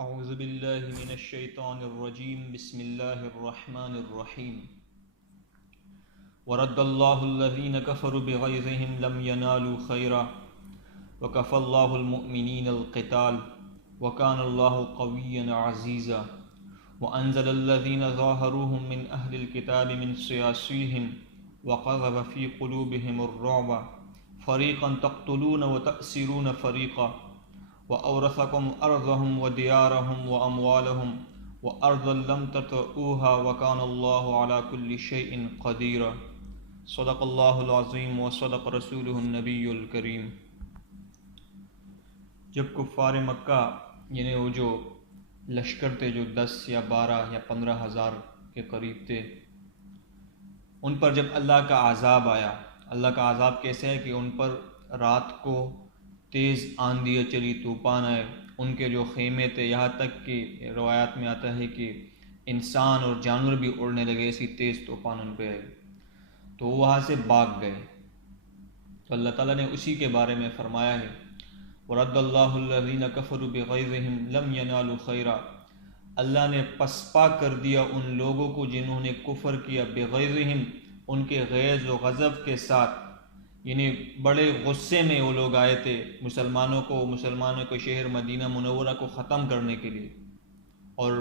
اعوذ باللہ من الشیطان الرجیم بسم اللہ الرحمن الرحیم ورد اللہ الذین کفروا بغیظہم لم ینالوا خیرا وکفى اللہ المؤمنین القتال وکان اللہ قویا عزیزا وانزل الذین ظاہروہم من اہل الکتاب من صیاصیہم وقذف فی قلوبہم الرعب فریقا تقتلون وتأسرون فریقا وَأَوْرَثَكُمْ أَرْضَهُمْ وَدِيَارَهُمْ وَأَمْوَالَهُمْ وَأَرْضًا لَمْ تَطْئُوهَا وَكَانَ اللَّهُ عَلَى كُلِّ شَيْءٍ قَدِيرًا صدق اللہ العظیم وصدق رسولہ النبی الکریم۔ جب کفار مکہ یعنی وہ جو لشکر تھے جو 10 یا 12 یا 15 ہزار کے قریب تھے، ان پر جب اللہ کا عذاب آیا، اللہ کا عذاب کیسے ہے کہ ان پر رات کو تیز آندھی چلی، طوفان آئے، ان کے جو خیمے تھے، یہاں تک کہ روایات میں آتا ہے کہ انسان اور جانور بھی اڑنے لگے، ایسی تیز طوفان ان پہ آئے، تو وہ وہاں سے بھاگ گئے۔ تو اللہ تعالیٰ نے اسی کے بارے میں فرمایا ہے وَرَدَّ اللَّهُ الَّذِينَ كَفَرُوا بِغَيْظِهِمْ لَمْ يَنَالُوا خَيْرًا، اللہ نے پسپا کر دیا ان لوگوں کو جنہوں نے کفر کیا، بغیظہم ان کے غیظ و غضب کے ساتھ، یعنی بڑے غصے میں وہ لوگ آئے تھے مسلمانوں کو شہر مدینہ منورہ کو ختم کرنے کے لیے، اور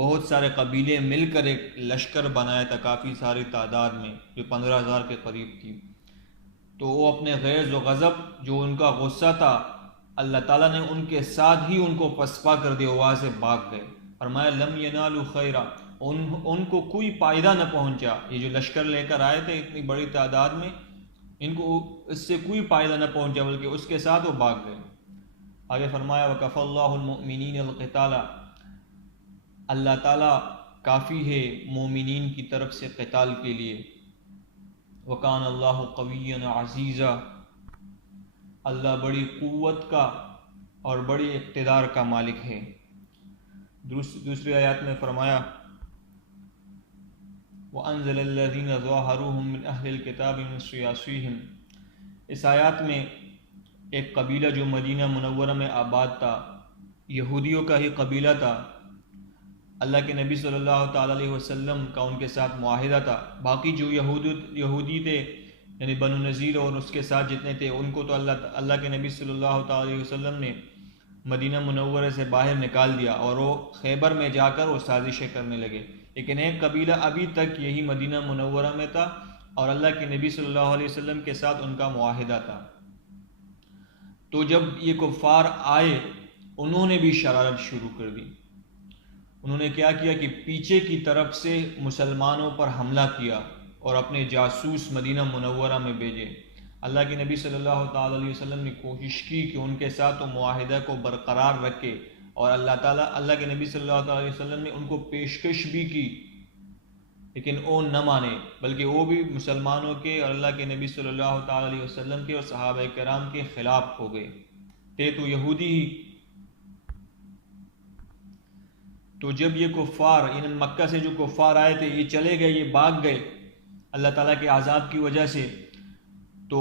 بہت سارے قبیلے مل کر ایک لشکر بنایا تھا کافی ساری تعداد میں جو 15,000 کے قریب تھی۔ تو وہ اپنے غیظ و غضب جو ان کا غصہ تھا، اللہ تعالیٰ نے ان کے ساتھ ہی ان کو پسپا کر دیا، وہاں سے بھاگ گئے۔ فرمایا لم ینالوا خیرا، ان کو کوئی فائدہ نہ پہنچا، یہ جو لشکر لے کر آئے تھے اتنی بڑی تعداد میں، ان کو اس سے کوئی فائدہ نہ پہنچا بلکہ اس کے ساتھ وہ بھاگ گئے۔ آگے فرمایا وَكَفَى اللَّهُ الْمُؤْمِنِينَ الْقِتَالَ، اللہ تعالیٰ کافی ہے مومنین کی طرف سے قتال کے لیے۔ وَكَانَ اللَّهُ قَوِيًّا عَزِيزًا، اللہ بڑی قوت کا اور بڑی اقتدار کا مالک ہے۔ دوسری آیات میں فرمایا وَأَنزَلَ الَّذِينَ ظَاهَرُوهُم مِّنْ أَهْلِ الْكِتَابِ مِنْ صِيَاصِيهِمْ، اس آیات میں ایک قبیلہ جو مدینہ منورہ میں آباد تھا، یہودیوں کا ہی قبیلہ تھا، اللہ کے نبی صلی اللہ تعالیٰ علیہ وسلم کا ان کے ساتھ معاہدہ تھا۔ باقی جو یہودی تھے یعنی بنو نذیر اور اس کے ساتھ جتنے تھے، ان کو تو اللہ کے نبی صلی اللہ تعالیٰ علیہ وسلم نے مدینہ منورہ سے باہر نکال دیا اور وہ خیبر میں جا کر وہ سازشیں کرنے لگے، لیکن ایک قبیلہ ابھی تک یہی مدینہ منورہ میں تھا اور اللہ کے نبی صلی اللہ علیہ وسلم کے ساتھ ان کا معاہدہ تھا۔ تو جب یہ کفار آئے، انہوں نے بھی شرارت شروع کر دی۔ انہوں نے کیا کیا کہ پیچھے کی طرف سے مسلمانوں پر حملہ کیا اور اپنے جاسوس مدینہ منورہ میں بھیجے۔ اللہ کے نبی صلی اللہ تعالیٰ علیہ وسلم نے کوشش کی کہ ان کے ساتھ وہ معاہدہ کو برقرار رکھے، اور اللہ کے نبی صلی اللہ تعالیٰ علیہ وسلم نے ان کو پیشکش بھی کی، لیکن وہ نہ مانے، بلکہ وہ بھی مسلمانوں کے اور اللہ کے نبی صلی اللہ تعالیٰ علیہ وسلم کے اور صحابہ کرام کے خلاف ہو گئے تھے، تو یہودی ہی۔ تو جب یہ کفار ان مکہ سے جو کفار آئے تھے یہ چلے گئے، یہ بھاگ گئے اللہ تعالیٰ کے عذاب کی وجہ سے، تو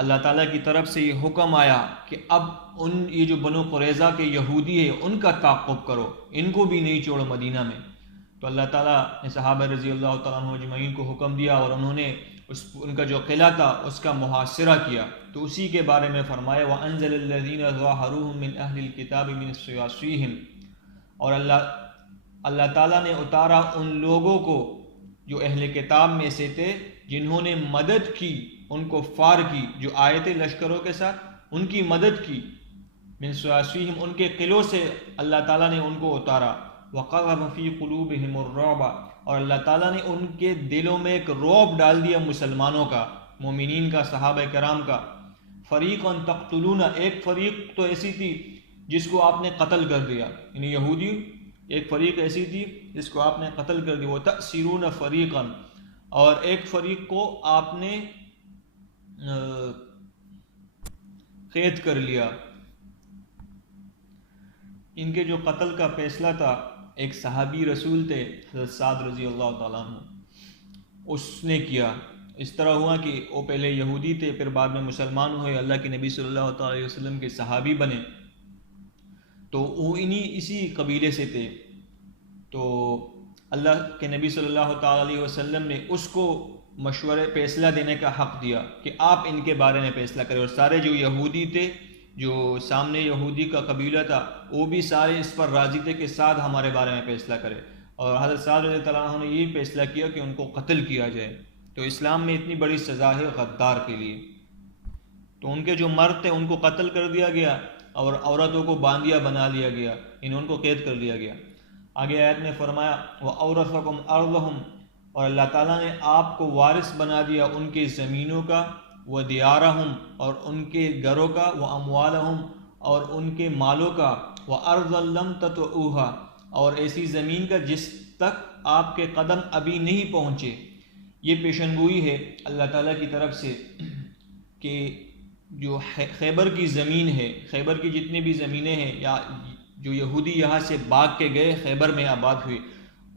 اللہ تعالیٰ کی طرف سے یہ حکم آیا کہ اب یہ جو بنو قریظہ کے یہودی ہیں ان کا تعاقب کرو، ان کو بھی نہیں چھوڑو مدینہ میں۔ تو اللہ تعالیٰ نے صحابہ رضی اللہ تعالیٰ عنہ اجمعین کو حکم دیا اور انہوں نے ان کا جو قلعہ تھا اس کا محاصرہ کیا۔ تو اسی کے بارے میں فرمایا وَأَنزَلَ الَّذِينَ ظَاهَرُوهُم مِّنْ أَهْلِ الْكِتَابِ مِنْ صِيَاصِيهِمْ، اور اللہ تعالیٰ نے اتارا ان لوگوں کو جو اہل کتاب میں سے تھے جنہوں نے مدد کی ان کفار کی جو آئے تھے لشکروں کے ساتھ، ان کی مدد کی، من صیاصیہم ان کے قلعوں سے اللہ تعالیٰ نے ان کو اتارا۔ وَقَذَفَ فِي قُلُوبِهِمُ الرُّعْبَ، اور اللہ تعالیٰ نے ان کے دلوں میں ایک رعب ڈال دیا مسلمانوں کا، مومنین کا، صحابہ کرام کا۔ فَرِيقًا تَقْتُلُونَ، ایک فریق تو ایسی تھی جس کو آپ نے قتل کر دیا، یعنی یہودی ایک فریق ایسی تھی جس کو آپ نے قتل کر دیا، وَتَأْسِرُونَ فَرِيقًا، اور ایک فریق کو آپ نے قید کر لیا۔ ان کے جو قتل کا فیصلہ تھا، ایک صحابی رسول تھے حضرت سعد رضی اللہ تعالیٰ عنہ، اس نے کیا۔ اس طرح ہوا کہ وہ پہلے یہودی تھے، پھر بعد میں مسلمان ہوئے، اللہ کے نبی صلی اللہ تعالیٰ علیہ وسلم کے صحابی بنے۔ تو وہ اسی قبیلے سے تھے. تو اللہ کے نبی صلی اللہ تعالیٰ علیہ وسلم نے اس کو مشورے فیصلہ دینے کا حق دیا کہ آپ ان کے بارے میں فیصلہ کریں. اور سارے جو یہودی تھے، جو سامنے یہودی کا قبیلہ تھا، وہ بھی سارے اس پر راضی تھے کہ سعد ہمارے بارے میں فیصلہ کرے. اور حضرت سعد رضی اللہ عنہ نے یہی فیصلہ کیا کہ ان کو قتل کیا جائے. تو اسلام میں اتنی بڑی سزا ہے غدار کے لیے. تو ان کے جو مرد تھے ان کو قتل کر دیا گیا، اور عورتوں کو باندیا بنا لیا گیا، ان کو قید کر لیا گیا. آگے آیت میں فرمایا وَأَوْرَثَكُمْ أَرْضَهُمْ، اور اللہ تعالیٰ نے آپ کو وارث بنا دیا ان کے زمینوں کا، وَدِيَارَهُمْ، اور ان کے گھروں کا، وَأَمْوَالَهُمْ، اور ان کے مالوں کا، وَأَرْضًا لَمْ تَطْئُوهَا، اور ایسی زمین کا جس تک آپ کے قدم ابھی نہیں پہنچے. یہ پیشنگوئی ہے اللہ تعالیٰ کی طرف سے کہ جو خیبر کی زمین ہے، خیبر کی جتنی بھی زمینیں ہیں، یا جو یہودی یہاں سے بھاگ کے گئے خیبر میں آباد ہوئے،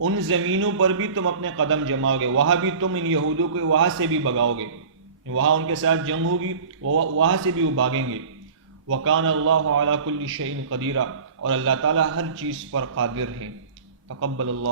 ان زمینوں پر بھی تم اپنے قدم جماؤ گے، وہاں بھی تم ان یہودوں کو وہاں سے بھی بھگاؤ گے، وہاں ان کے ساتھ جنگ ہوگی، وہاں سے بھی وہ بھاگیں گے. وَكَانَ اللَّهُ عَلَى كُلِّ شَيْءٍ قَدِيرًا، اور اللہ تعالیٰ ہر چیز پر قادر ہے. تقبل اللہ.